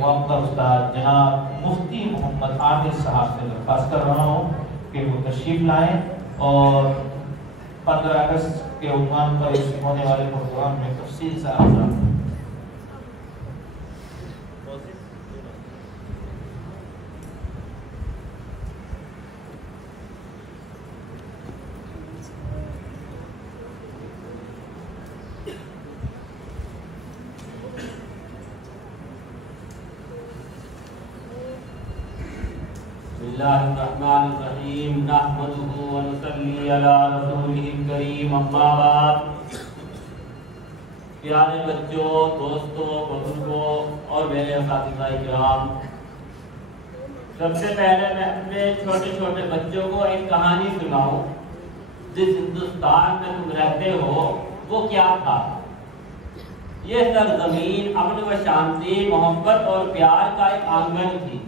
معمر استاد جناب مفتی محمد عامر صاحب سے درخواست کر رہا ہوں کہ وہ تشریف لائیں اور 15 اگست کے عنوان پر اس ہونے والے پروگرام میں تفصیل سے آزاد اللہ الرحمن الرحیم نحمدہ ونصلی علی رسولہ الکریم اما بعد پیارے بچوں، دوستوں، بزرگوں اور میرے اساتذہ کرام، سب سے پہلے میں اپنے چھوٹے چھوٹے بچوں کو ایک کہانی سناؤں۔ جس ہندوستان میں تم رہتے ہو وہ کیا تھا؟ یہ سرزمین امن و شانتی، محبت اور پیار کا ایک آنگن تھی۔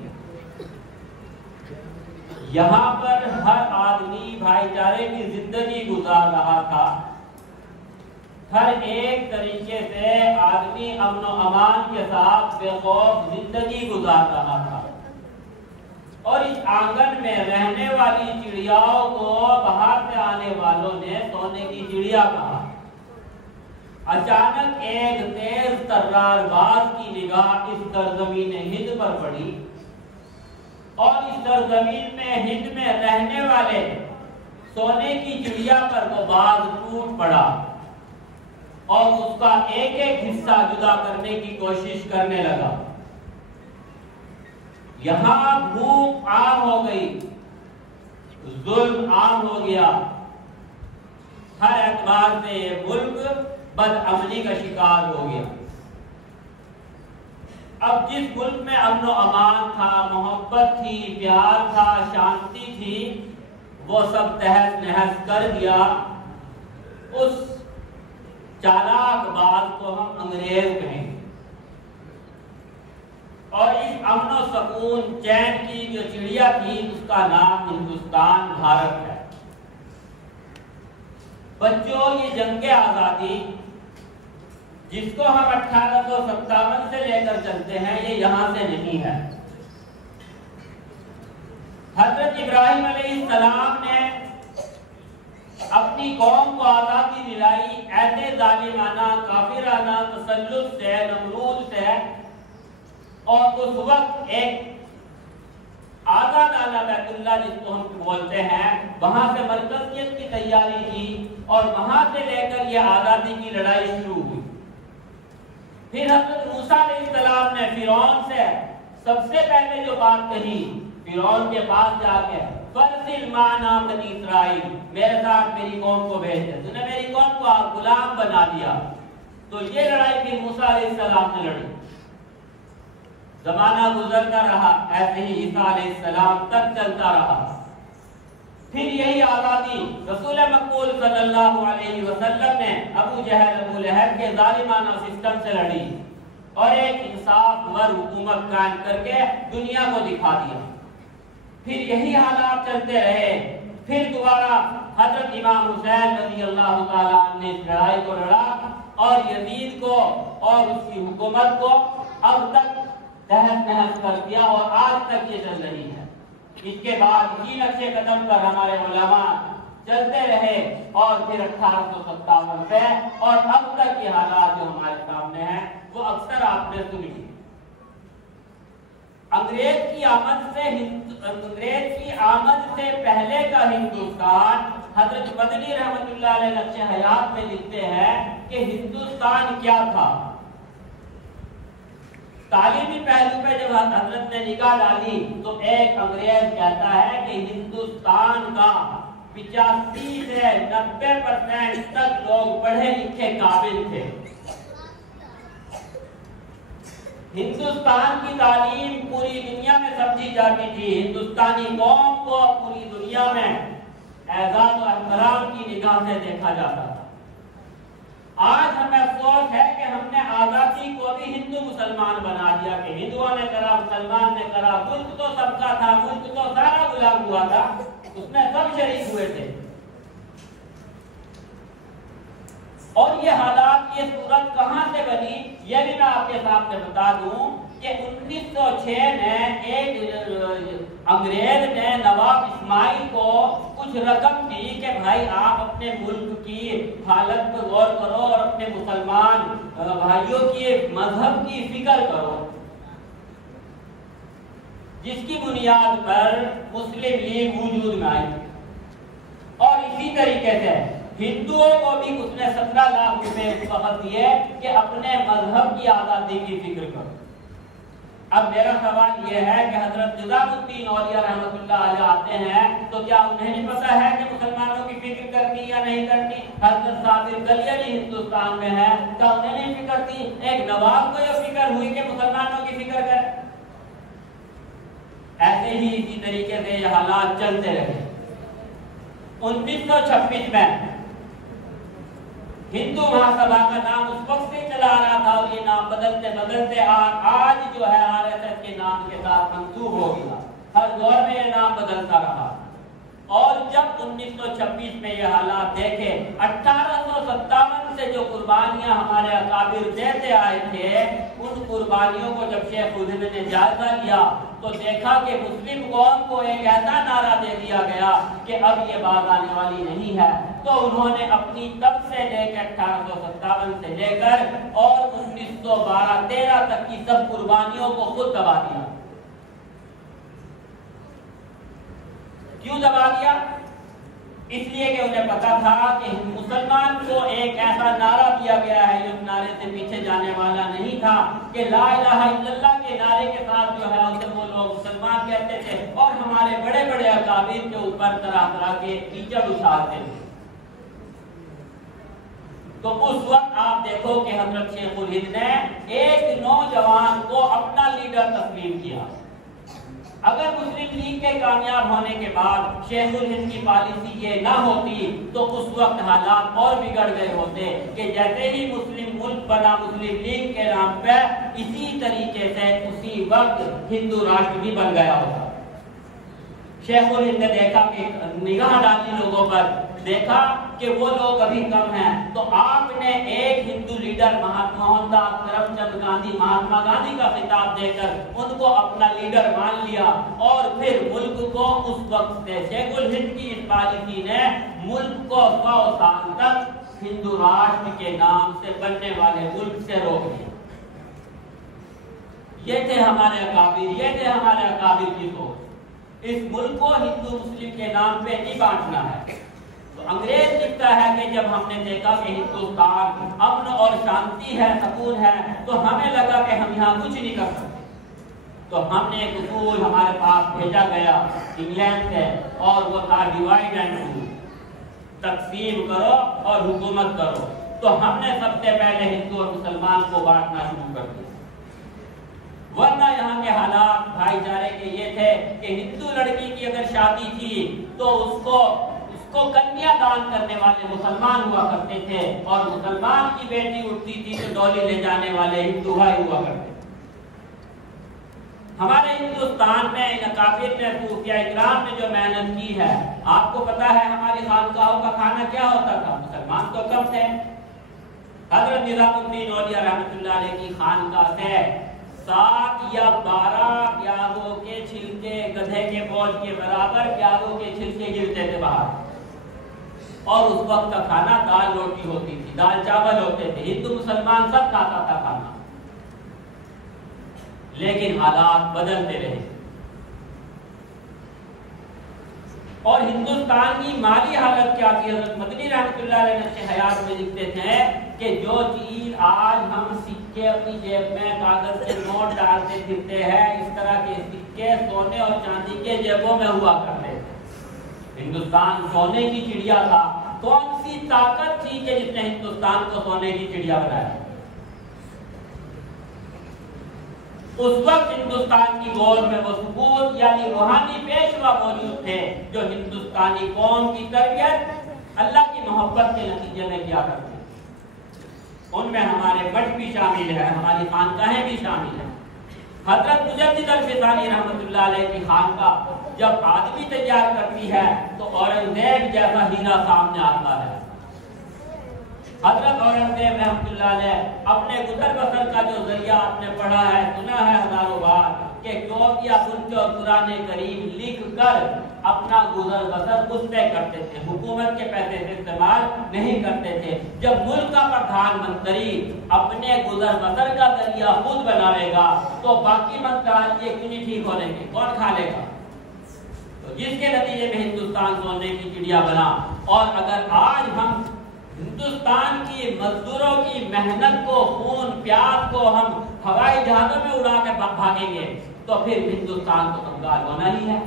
یہاں پر ہر آدمی بھائی چارے کی زندگی گزار رہا تھا۔ ہر ایک طریقے سے آدمی امن و امان کے ساتھ بے خوف زندگی گزار رہا تھا، اور اس آنگن میں رہنے والی چڑیاؤں کو باہر سے آنے والوں نے سونے کی چڑیا کہا۔ اچانک ایک تیز ترار باز کی نگاہ اس سرزمین ہند پر پڑی، اور اس سرزمین میں ہند میں رہنے والے سونے کی چڑیا پر وہ باز ٹوٹ پڑا اور اس کا ایک ایک حصہ جدا کرنے کی کوشش کرنے لگا۔ یہاں بھوک عام ہو گئی، ظلم عام ہو گیا، ہر اعتبار سے یہ ملک بدامنی کا شکار ہو گیا۔ اب جس ملک میں امن و امان تھا، محبت تھی، پیار تھا، شانتی تھی، وہ سب تہس نہس کر دیا۔ اس چالاک باز کو ہم انگریز کہیں گے، اور اس امن و سکون چین کی جو چڑیا تھی اس کا نام ہندوستان بھارت ہے۔ بچوں، یہ جنگ آزادی جس کو ہم 1857 سے لے کر چلتے ہیں، یہ یہاں سے نہیں ہے۔ حضرت ابراہیم علیہ السلام نے اپنی قوم کو آزادی دلائی ایسے ظالمانہ کافرانہ تسلط سے، نمرود سے، اور اس وقت ایک آزادانہ بیت اللہ جس کو ہم بولتے ہیں، وہاں سے مرکزیت کی تیاری کی، اور وہاں سے لے کر یہ آزادی کی لڑائی شروع ہوئی۔ پھر حضرت موسیٰ علیہ السلام نے فرعون سے سب سے پہلے جو بات کہی، فرعون کے پاس جا کے فَرْسِلْ مَعَنَا بَنِی اسرائیل، میرے ساتھ میری قوم کو بھیج دے، تو نے میری قوم کو غلام بنا دیا۔ تو یہ لڑائی پھر موسیٰ علیہ السلام نے لڑی۔ زمانہ گزرتا رہا، ایسے ہی عیسیٰ علیہ السلام تک چلتا رہا۔ پھر یہی آزادی رسول مقبول صلی اللہ علیہ وسلم نے ابو جہل ابو لہب کے ظالمانہ سسٹم سے لڑی، اور ایک انصاف ور حکومت قائم کر کے دنیا کو دکھا دیا۔ پھر یہی حالات چلتے رہے۔ پھر دوبارہ حضرت امام حسین رضی اللہ تعالیٰ عنہ نے اس لڑائی کو لڑا، اور یزید کو اور اس کی حکومت کو اب تک تہس نہس کر دیا، اور آج تک یہ چل رہی ہے۔ اس کے بعد اسی نقشے قدم پر ہمارے علماء چلتے رہے، اور پھر 1857 سے اور اب تک یہ حالات جو ہمارے سامنے ہیں وہ اکثر آپ نے سنی۔ انگریز کی آمد سے پہلے کا ہندوستان، حضرت مدنی رحمت اللہ علیہ نقش حیات میں لکھتے ہیں کہ ہندوستان کیا تھا۔ تعلیمی پہلو پہ جب حضرت نے نگاہ ڈالی تو ایک انگریز کہتا ہے کہ ہندوستان کا 85 سے 90% تک لوگ پڑھے لکھے قابل تھے۔ ہندوستان کی تعلیم پوری دنیا میں سمجھی جاتی تھی، ہندوستانی قوم کو پوری دنیا میں اعزاز و احترام کی نگاہ سے دیکھا جاتا تھا۔ آج ہمیں افسوس ہے کہ ہم نے آزادی کو بھی ہندو مسلمان بنا دیا، کہ ہندوؤں نے کرا، مسلمان نے کرا، ملک تو سب کا تھا، ملک تو سارا غلام ہوا تھا، اس میں سب شریک ہوئے تھے۔ اور یہ حالات، یہ صورت کہاں سے بنی، یہ بھی میں آپ کے سامنے بتا دوں کہ 1906 میں ایک انگریز نے نواب اسماعیل کو کچھ رقم دی کہ بھائی آپ اپنے ملک کی حالت پر غور کرو اور اپنے مسلمان بھائیوں کی مذہب کی فکر کرو، جس کی بنیاد پر مسلم لیگ وجود میں آئی۔ اور اسی طریقے سے ہندوؤں کو بھی اس نے 17 لاکھ روپے اس وقت دیے کہ اپنے مذہب کی آزادی کی فکر کرو۔ اب میرا سوال یہ ہے کہ حضرت نظام الدین اولیاء رحمۃ اللہ علیہ آتے ہیں تو کیا انہیں نہیں پتا ہے کہ مسلمانوں کی فکر کرنی یا نہیں کرنی؟ حضرت صابر کلیانی ہندوستان میں ہے، کیا انہیں نہیں فکر تھی؟ ایک نواب کو یہ فکر ہوئی کہ مسلمانوں کی فکر کرے؟ ایسے ہی اسی طریقے سے یہ حالات چلتے رہے۔ 1926 میں ہندو مہاسبھا کا نام اس وقت سے چلا آ رہا تھا اور یہ نام بدلتے بدلتے آج جو ہے RSS کے نام کے ساتھ منسوب ہو گیا۔ ہر دور میں یہ نام بدلتا رہا، اور جب 1926 میں یہ حالات دیکھے، 1857 سے جو قربانیاں ہمارے اکابر دیتے آئے تھے، ان قربانیوں کو جب شیخ الہند نے جائزہ لیا تو دیکھا کہ مسلم قوم کو ایک ایسا نعرہ دے دیا گیا کہ اب یہ بات آنے والی نہیں ہے، تو انہوں نے اپنی تب سے لے کے 1857 سے لے کر اور 1912-13 تک کی سب قربانیوں کو خود دبا دیا۔ کیوں دبا دیا؟ اس لیے کہ انہیں پتا تھا کہ مسلمان کو ایک ایسا نعرہ دیا گیا ہے جو نعرے سے پیچھے جانے والا نہیں تھا، کہ لا الہ الا اللہ کے نعرے کے ساتھ جو ہے اسے وہ لوگ مسلمان کہتے تھے اور ہمارے بڑے بڑے اکابر کے اوپر طرح طرح کے کیچڑ اچھالتے تھے۔ تو اس وقت آپ دیکھو کہ حضرت شیخ الہند نے ایک نوجوان کو اپنا لیڈر تسلیم کیا۔ اگر مسلم لیگ کے کامیاب ہونے کے بعد شیخ الہند کی پالیسی یہ نہ ہوتی تو اس وقت حالات اور بگڑ گئے ہوتے کہ جیسے ہی مسلم ملک بنا مسلم لیگ کے نام پہ، اسی طریقے سے اسی وقت ہندو راشٹر بھی بن گیا ہوتا۔ شیخ الہند نے دیکھا کہ نگاہ ڈالی لوگوں پر، دیکھا کہ وہ لوگ ابھی کم ہیں، تو آپ نے ایک ہندو لیڈر موہن داس کرم چند گاندھی، مہاتما گاندھی کا خطاب دے کر ان کو اپنا لیڈر مان لیا، اور پھر ملک کو اس وقت سے شیخ الہند کی اس پالیسی نے ملک کو 100 سال تک ہندو راشٹر کے نام سے بننے والے ملک سے روک دیا۔ یہ تھے ہمارے اکابر، یہ تھے ہمارے اکابر کی سوچ۔ اس ملک کو ہندو مسلم کے نام پہ نہیں بانٹنا ہے۔ تو انگریز لکھتا ہے کہ جب ہم نے دیکھا کہ ہندوستان امن اور شانتی ہے، سکون ہے، تو ہمیں لگا کہ ہم یہاں کچھ نہیں کر سکتے، تو ہم نے ایک اصول ہمارے پاس بھیجا گیا انگلینڈ سے، اور وہ تھا ڈیوائڈ اینڈ رول، تقسیم کرو اور حکومت کرو۔ تو ہم نے سب سے پہلے ہندو اور مسلمان کو بانٹنا شروع کر دیا، ورنہ یہاں کے حالات بھائی چارے کے یہ تھے کہ ہندو لڑکی کی اگر شادی تھی تو اس کو کنیا دان کرنے والے مسلمان ہوا کرتے تھے، اور مسلمان کی بیٹی اٹھتی تھی تو ڈولی لے جانے والے ہندو بھائی ہوا کرتے تھے۔ ہمارے ہندوستان میں ان اکابر نے صوفیاء اکرام نے جو محنت کی ہے، آپ کو پتا ہے ہماری خانقاہوں کا کھانا کیا ہوتا تھا؟ مسلمان تو کم تھے۔ حضرت نظام الدین اولیاء رحمۃ اللہ علیہ کی خانقاہ سے 7 یا 12 پیازوں کے چھلکے گدھے کے بوجھ کے برابر پیازوں کے چھلکے گرتے تھے باہر، اور اس وقت کا کھانا دال روٹی ہوتی تھی، دال چاول ہوتے تھے، ہندو مسلمان سب کھاتا تھا کھانا۔ لیکن حالات بدلتے رہے، اور ہندوستان کی مالی حالت کیا تھی؟ حضرت مدنی رحمۃ اللہ علیہ نے حیات میں لکھتے تھے کہ جو چیز آج ہم سکے اپنی جیب میں کاغذ کے نوٹ ڈالتے پھرتے ہیں، اس طرح کے سکے سونے اور چاندی کے جیبوں میں ہوا کرتے تھے۔ ہندوستان سونے کی چڑیا تھا۔ کون سی طاقت تھی کہ جس نے ہندوستان کو سونے کی چڑیا بنایا؟ اس وقت ہندوستان کی گود میں وہ ثبوت یعنی روحانی پیشوا موجود تھے جو ہندوستانی قوم کی تربیت اللہ کی محبت کے نتیجے میں کیا کرتے ہیں۔ ان میں ہمارے مٹھ بھی شامل ہیں، ہماری خانقاہیں بھی شامل ہیں۔ حضرت مجدد الفسانی رحمۃ اللہ علیہ کی خانقاہ جب آدمی تیار کرتی ہے تو اورنگزیب جیسا ہیرا سامنے آتا ہے، حضرت اورنگزیب رحمۃ اللہ علیہ اپنے گزر بسر کا جو ذریعہ آپ نے پڑھا ہے، سنا ہے ہزاروں بار، کہ کتب یا بنتے اور قرآن کریم لکھ کر اپنا گزر بسر اس پہ کرتے تھے، حکومت کے پیسے سے استعمال نہیں کرتے تھے۔ جب ملک کا پردھان منتری اپنے گزر بسر کا ذریعہ خود بناوے گا تو باقی منتران یہ کیوں نہیں ٹھیک ہو لیں گے؟ کون کھا لے گا؟ تو جس کے نتیجے میں ہندوستان سونے کی چڑیا بنا۔ اور اگر آج ہم ہندوستان کی مزدوروں کی محنت کو، خون پیاس کو ہم ہوائی جہازوں میں اڑا کے بھاگیں گے تو پھر ہندوستان کو کنگال ہونا ہی ہے۔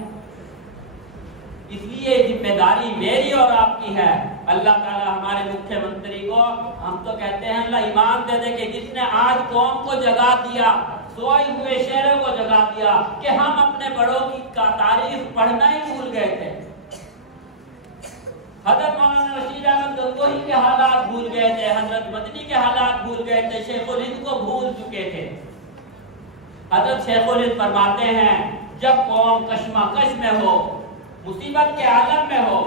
اس لیے ذمہ داری میری اور آپ کی ہے۔ اللہ تعالی ہمارے مکھیہ منتری کو، ہم تو کہتے ہیں اللہ ایمان دے دے کہ جس نے آج قوم کو جگا دیا، سوئے ہوئے شہروں کو جگا دیا، کہ ہم اپنے بڑوں کی تاریخ پڑھنا ہی بھول گئے تھے۔ حضرت مولانا رشید احمد گنگوہی کے حالات بھول گئے تھے، حضرت مدنی کے حالات بھول گئے تھے، شیخ الہند کو بھول چکے تھے۔ حضرت شیخ الہند فرماتے ہیں جب قوم کشمکش میں ہو، مصیبت کے عالم میں ہو،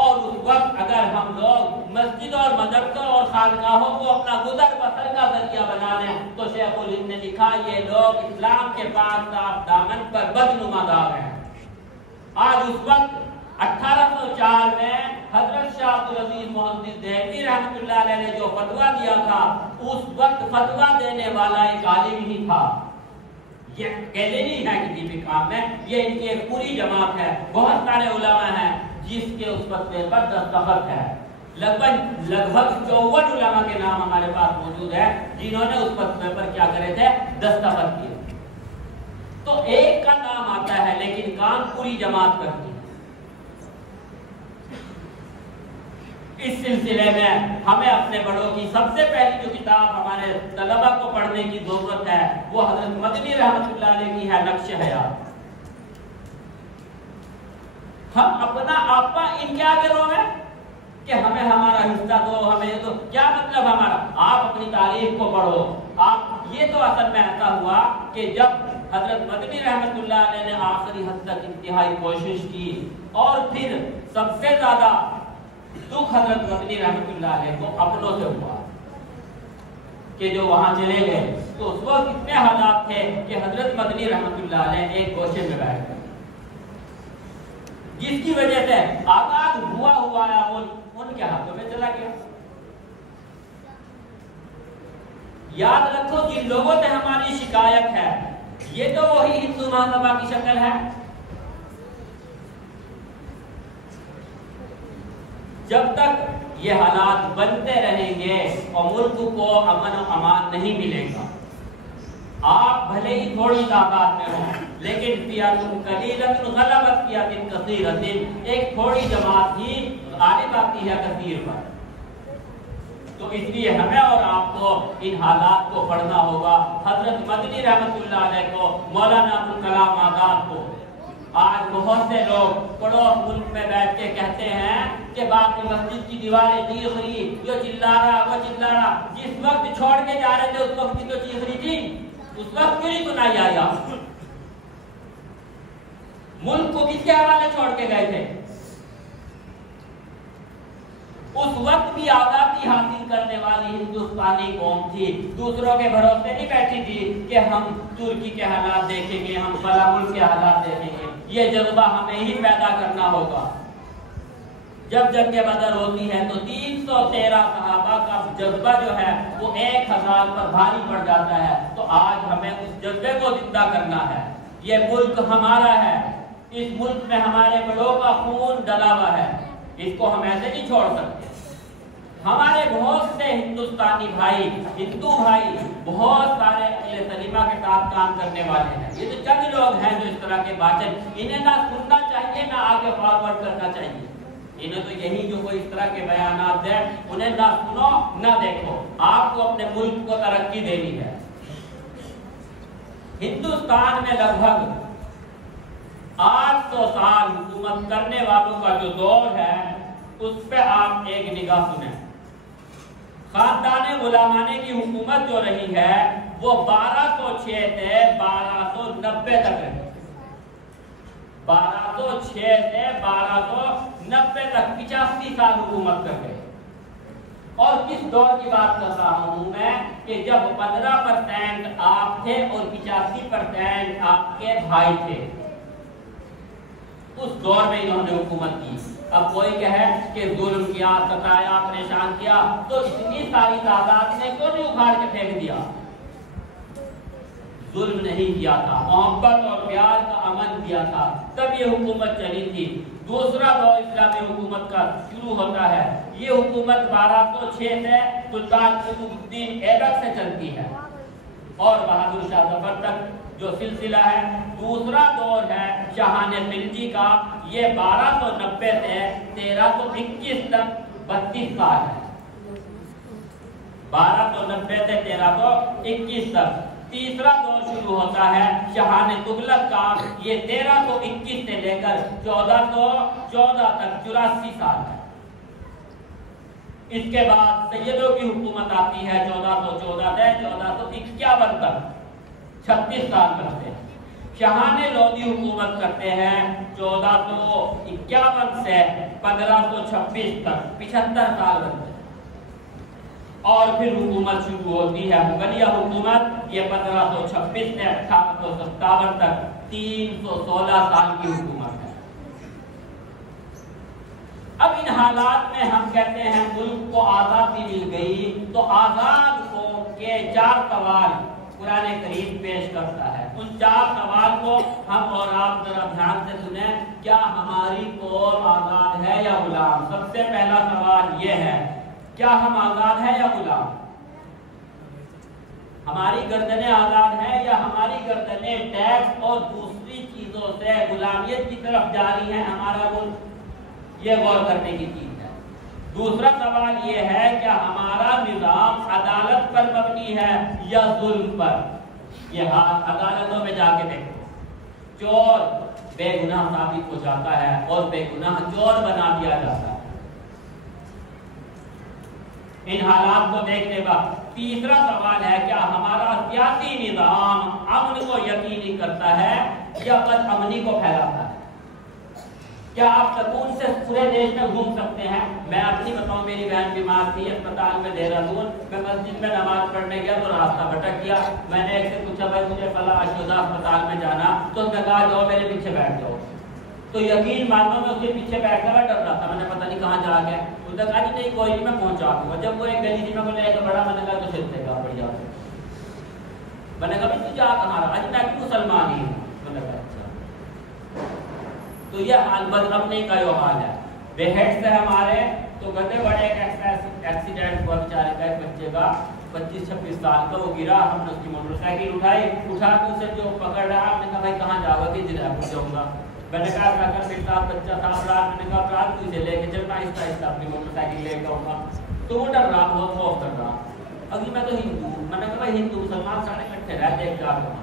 اور اس وقت اگر ہم لوگ مسجد اور مدرسوں اور خانقاہوں کو اپنا گزر بسر کا ذریعہ بنا لیں تو شیخ الہند نے لکھا یہ لوگ اسلام کے پاس صاف دامن پر بدنما دار ہیں۔ آج اس وقت 1804 میں حضرت شاہ عبدالعزیز محدث دہلوی رحمۃ اللہ علیہ نے جو فتویٰ دیا تھا، اس وقت فتویٰ دینے والا ایک عالم ہی تھا۔ یہ اکیلے نہیں ہے کسی بھی کام میں، یہ ان کی ایک پوری جماعت ہے، بہت سارے علماء ہیں جس کے اس فتوے پر دستخط ہے۔ لگ بھگ 54 علماء کے نام ہمارے پاس موجود ہے جنہوں نے اس فتوے پر کیا کرے تھے؟ دستخط کیے۔ تو ایک کا نام آتا ہے لیکن کام پوری جماعت کرتی ہے۔ اس سلسلے میں ہمیں اپنے بڑوں کی سب سے پہلی جو کتاب ہمارے طلبہ کو پڑھنے کی ضرورت ہے وہ حضرت مدنی رحمۃ اللہ علیہ کی ہے، نقش حیات۔ ہم اپنا آپا ان کے آگے رو میں کہ ہمیں ہمارا حصہ دو، ہمیں تو کیا مطلب ہمارا؟ آپ اپنی تاریخ کو پڑھو۔ آپ یہ تو اصل میں ایسا ہوا کہ جب حضرت مدنی رحمۃ اللہ علیہ نے آخری حد تک انتہائی کوشش کی اور پھر سب سے زیادہ دکھ حضرت مدنی رحمۃ اللہ علیہ کو اپنوں سے ہوا کہ جو وہاں چلے گئے، تو اس وقت اتنے حالات تھے کہ حضرت مدنی رحمۃ اللہ علیہ ایک گوشے میں بیٹھ گئے، جس کی وجہ سے آزاد ہوا ان کے ہاتھوں میں چلا گیا۔ یاد رکھو جن لوگوں سے ہماری شکایت ہے یہ تو وہی ہندو مہاسبھا کی شکل ہے۔ جب تک یہ حالات بنتے رہیں گے اور ملک کو امن و امان نہیں ملے گا، آپ بھلے ہی تھوڑی تعداد میں ہوں لیکن فئۃ قلیلۃ غلبت فئۃ کثیرۃ، ایک تھوڑی جماعت ہی غالب آتی ہے کثیر پر۔ تو اس لیے ہمیں اور آپ کو ان حالات کو پڑھنا ہوگا۔ حضرت مدنی رحمۃ اللہ علیہ کو، مولانا ابوالکلام آزاد کو آج بہت سے لوگ پڑوس ملک میں بیٹھ کے کہتے ہیں کہ باقی مسجد کی دیواریں چیخ رہی، جو چلا رہا وہ چلا رہا۔ جس وقت چھوڑ کے جا رہے تھے اس وقت بھی تو چیخ رہی تھی، اس وقت کیوں نہیں سنائی آیا؟ ملک کو کس کے حوالے چھوڑ کے گئے تھے؟ اس وقت بھی آزادی حاصل کرنے والی ہندوستانی قوم تھی، دوسروں کے بھروسے نہیں بیٹھی تھی کہ ہم ترکی کے حالات دیکھیں گے، ہم فلاں ملک کے حالات دیکھیں گے۔ یہ جذبہ ہمیں ہی پیدا کرنا ہوگا۔ جب جنگ بدر ہوتی ہے تو 313 صحابہ کا جذبہ جو ہے وہ 1000 پر بھاری پڑ جاتا ہے۔ تو آج ہمیں اس جذبے کو زندہ کرنا ہے۔ یہ ملک ہمارا ہے، اس ملک میں ہمارے بڑوں کا خون ڈلا ہوا ہے، اس کو ہم ایسے نہیں چھوڑ سکتے۔ ہمارے بہت سے ہندوستانی بھائی، ہندو بھائی بہت سارے اہل سلیمہ کے ساتھ کام کرنے والے ہیں۔ یہ تو چند لوگ ہیں جو اس طرح کے باتیں انہیں نہ سننا چاہیے نہ آگے فارورڈ کرنا چاہیے۔ انہیں تو یہی جو کوئی اس طرح کے بیانات دیں انہیں نہ سنو نہ دیکھو۔ آپ کو اپنے ملک کو ترقی دینی ہے۔ ہندوستان میں لگ بھگ 800 سال حکومت کرنے والوں کا جو دور ہے اس پہ آپ ایک نگاہ سنیں۔ خاندان غلامانے کی حکومت جو رہی ہے وہ 1206 سے 1290 تک رہی، 1206 سے 1290 تک 85 سال حکومت کر گئے۔ اور کس دور کی بات کر رہا ہوں میں کہ جب 15% آپ تھے اور 85% آپ کے بھائی تھے، اس دور میں انہوں نے حکومت کی۔ اب کوئی کہے کہ ظلم کیا، ستایا، پریشان کیا، تو اتنی ساری تعداد نے کیوں نہیں اکھاڑ کے پھینک دیا؟ ظلم نہیں کیا تھا، محبت اور پیار کا امن دیا تھا، تب یہ حکومت چلی تھی۔ دوسرا دور اسلامی حکومت کا شروع ہوتا ہے، یہ حکومت 1206 سے سلطان قطب الدین ایبک سے چلتی ہے اور بہادر شاہ ظفر تک جو سلسلہ ہے۔ دوسرا دور ہے شاہان خلجی کا، یہ 1290 سے 1321 تک 32 سال ہے، 1290 سے 1321 تک۔ تیسرا دور شروع ہوتا ہے شاہان تغلق کا، یہ 1321 سے لے کر 1414 تک 84 سال ہے۔ اس کے بعد سیدوں کی حکومت آتی ہے 1414 سے 1451 تک، 36 سال کرتے ہیں۔ شاہان لودھی حکومت کرتے ہیں 1451 سے 1526 تک، 75 سال کرتے ہیں۔ اور پھر حکومت شروع ہوتی ہے مغلیہ حکومت، یہ 1526 سے 1857 تک 316 سال کی حکومت ہے۔ اب ان حالات میں ہم کہتے ہیں ملک کو آزادی مل گئی، تو آزاد قوم کے 4 سوال قرآن کریم پیش کرتا ہے۔ ان 4 سوال کو ہم اور آپ ذرا دھیان سے سنیں، کیا ہماری قوم آزاد ہے یا غلام؟ سب سے پہلا سوال یہ ہے، کیا ہم آزاد ہیں یا غلام؟ ہماری گردنیں آزاد ہیں یا ہماری گردنیں ٹیکس اور دوسری چیزوں سے غلامیت کی طرف جاری ہیں ہمارا ملک؟ یہ غور کرنے کی چیز ہے۔ دوسرا سوال یہ ہے، کیا ہمارا نظام عدالت پر مبنی ہے یا ظلم پر؟ یہ عدالتوں میں جا کے دیکھو، چور بے گناہ ثابت ہو جاتا ہے اور بے گناہ چور بنا دیا جاتا ہے۔ ان حالات کو دیکھنے کا تیسرا سوال ہے، کیا ہمارا سیاسی نظام امن کو یقینی کرتا ہے یا بد امنی کو پھیلاتا ہے؟ کیا آپ سکون سے پورے دیش میں گھوم سکتے ہیں؟ میں اپنی بتاؤں، میری بہن بیمار تھی اسپتال میں دہرادون، میں مسجد میں نماز پڑھنے گیا تو راستہ بھٹک گیا۔ میں نے ایک سے پوچھا، بھائی مجھے فلاں اشودا اسپتال میں جانا، تو اس نے کہا جاؤ میرے پیچھے بیٹھ جاؤ۔ تو یقین مانو میں اس کے پیچھے بیٹھا ہوا ڈر رہا تھا، میں نے پتہ نہیں کہاں جا گیا۔ اس نے کہا نہیں کوئی نہیں، میں پہنچا دوں گا۔ جب وہ ایک گلی تھی میں کو لے کے بڑا، میں نے کہا تو چلتے گا بڑھیا۔ میں نے کہا تو جا کہاں رہا؟ آج میں مسلمان ہی ہوں۔ میں نے کہا اچھا۔ تو یہ حال بد امنی کا جو حال ہے، بے ہیڈ سے ہمارے تو گندے بڑے ایک ایکسیڈنٹ ہوا بیچارے کا، ایک بچے کا 25-26 سال کا، وہ گرا، ہم نے اس کی موٹر سائیکل اٹھائی، اٹھا کے اسے جو پکڑ رہا، ہم نے کہا بھائی کہاں جاؤ گا؟ کہ جرائے جاؤں گا۔ میں نے کہا میرے ساتھ بچہ ساتھ رہا، میں نے کہا رات کو اسے لے کے چلنا، آہستہ آہستہ اپنی موٹر سائیکل لے کے آؤں گا۔ تو وہ ڈر رہا، بہت خوف کر رہا۔ ابھی میں تو ہندو ہوں، میں نے کہا بھائی ہندو مسلمان سارے اکٹھے رہتے ایک جا کے۔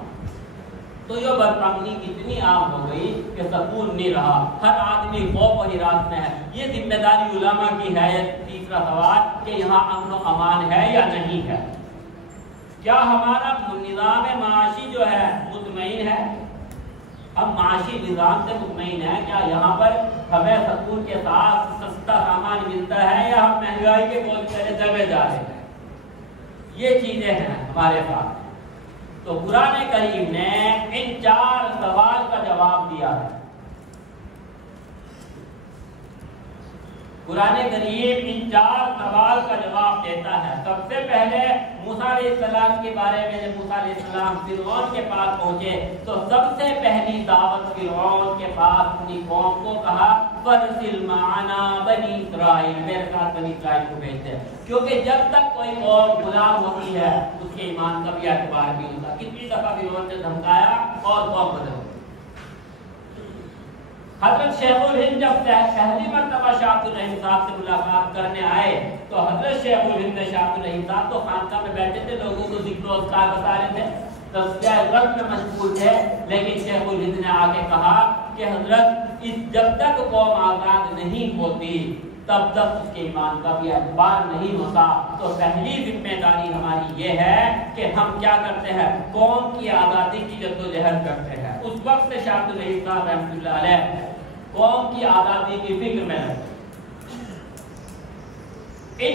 تو یہ بد امنی اتنی عام ہو گئی کہ سکون نہیں رہا، ہر آدمی خوف و ہراس میں ہے۔ یہ ذمہ داری علماء کی ہے۔ تیسرا سوال کہ یہاں امن و امان ہے یا نہیں ہے؟ کیا ہمارا نظام معاشی جو ہے مطمئن ہے؟ ہم معاشی نظام سے مطمئن ہیں؟ کیا یہاں پر ہمیں سکون کے ساتھ سستا سامان ملتا ہے یا ہم مہنگائی کے بول چلے دبے جا رہے ہیں؟ یہ چیزیں ہیں ہمارے پاس۔ تو قرآن کریم نے ان 4 سوال کا جواب دیا ہے۔ قرآن کریم ان 4 سوال کا جواب دیتا ہے۔ سب سے پہلے موسیٰ علیہ السلام کے بارے میں، جب موسیٰ علیہ السلام فرعون کے پاس پہنچے تو سب سے پہلی دعوت فرعون کے پاس اپنی قوم کو کہا فَرْسِلْ مَعَنَا بَنِي اسرائیل، میرے ساتھ بنی اسرائیل کو بھیجتے ہیں۔ کیونکہ جب تک کوئی قوم غلام ہوتی ہے اس کے ایمان کا بھی اعتبار بھی ہوتا۔ کتنی دفعہ فرعون نے دھمکایا اور قوم بدل گئی۔ حضرت شیخ الہند جب پہلی مرتبہ شاہ الرحیم صاحب سے ملاقات کرنے آئے تو حضرت شیخ الہند شاہ الرحیم صاحب تو خانقاہ میں بیٹھے تھے، لوگوں کو ذکر و اذکار بتا رہے تھے، تذکیہ قلب میں مشغول تھے۔ لیکن شیخ الہند نے آ کے کہا کہ حضرت جب تک قوم آزاد نہیں ہوتی تب تک اس کے ایمان کا بھی اعتبار نہیں ہوتا۔ تو پہلی ذمہ داری ہماری یہ ہے کہ ہم کیا کرتے ہیں؟ قوم کی آزادی کی جدوجہد کرتے ہیں۔ اس وقت سے شاہ الرحیم صاحب رحمۃ اللہ علیہ قوم کی آزادی کی فکر میں رہتے۔ ان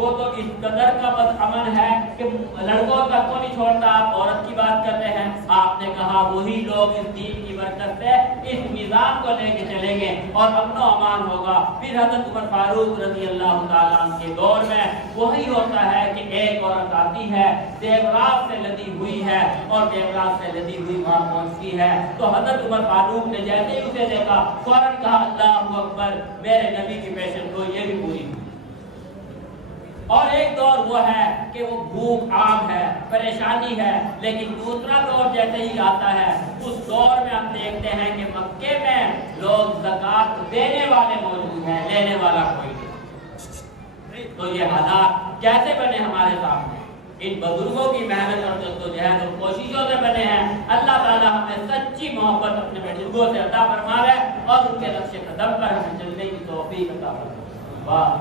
وہ تو اس قدر کا بدعمل ہے کہ لڑکوں تک کو نہیں چھوڑتا، آپ عورت کی بات کر رہے ہیں۔ آپ نے کہا وہی لوگ اس دین کی برکت سے اس نظام کو لے کے چلیں گے اور امن و امان ہوگا۔ پھر حضرت عمر فاروق رضی اللہ تعالیٰ عنہ کے دور میں وہی ہوتا ہے کہ ایک عورت آتی ہے، زیورات سے لدی ہوئی ہے اور زیورات سے لدی ہوئی وہاں پہنچتی ہے تو حضرت عمر فاروق نے جیسے ہی اسے دیکھا فوراً کہا اللہ اکبر، میرے نبی کی پیشن کو یہ بھی پوری ہوئی۔ اور ایک دور وہ ہے کہ وہ بھوک عام ہے، پریشانی ہے، لیکن دوسرا دور جیسے ہی آتا ہے اس دور میں ہم دیکھتے ہیں کہ مکے میں لوگ زکوٰۃ دینے والے موجود ہیں، لینے والا کوئی نہیں۔ تو یہ حالات کیسے بنے ہمارے سامنے؟ ان بزرگوں کی محنت اور جدوجہد اور کوششوں سے بنے ہیں۔ اللہ تعالیٰ ہمیں سچی محبت اپنے بزرگوں سے عطا فرمائے اور ان کے نقش قدم پر ہمیں چلنے کی توفیق عطا فرمائے۔ واہ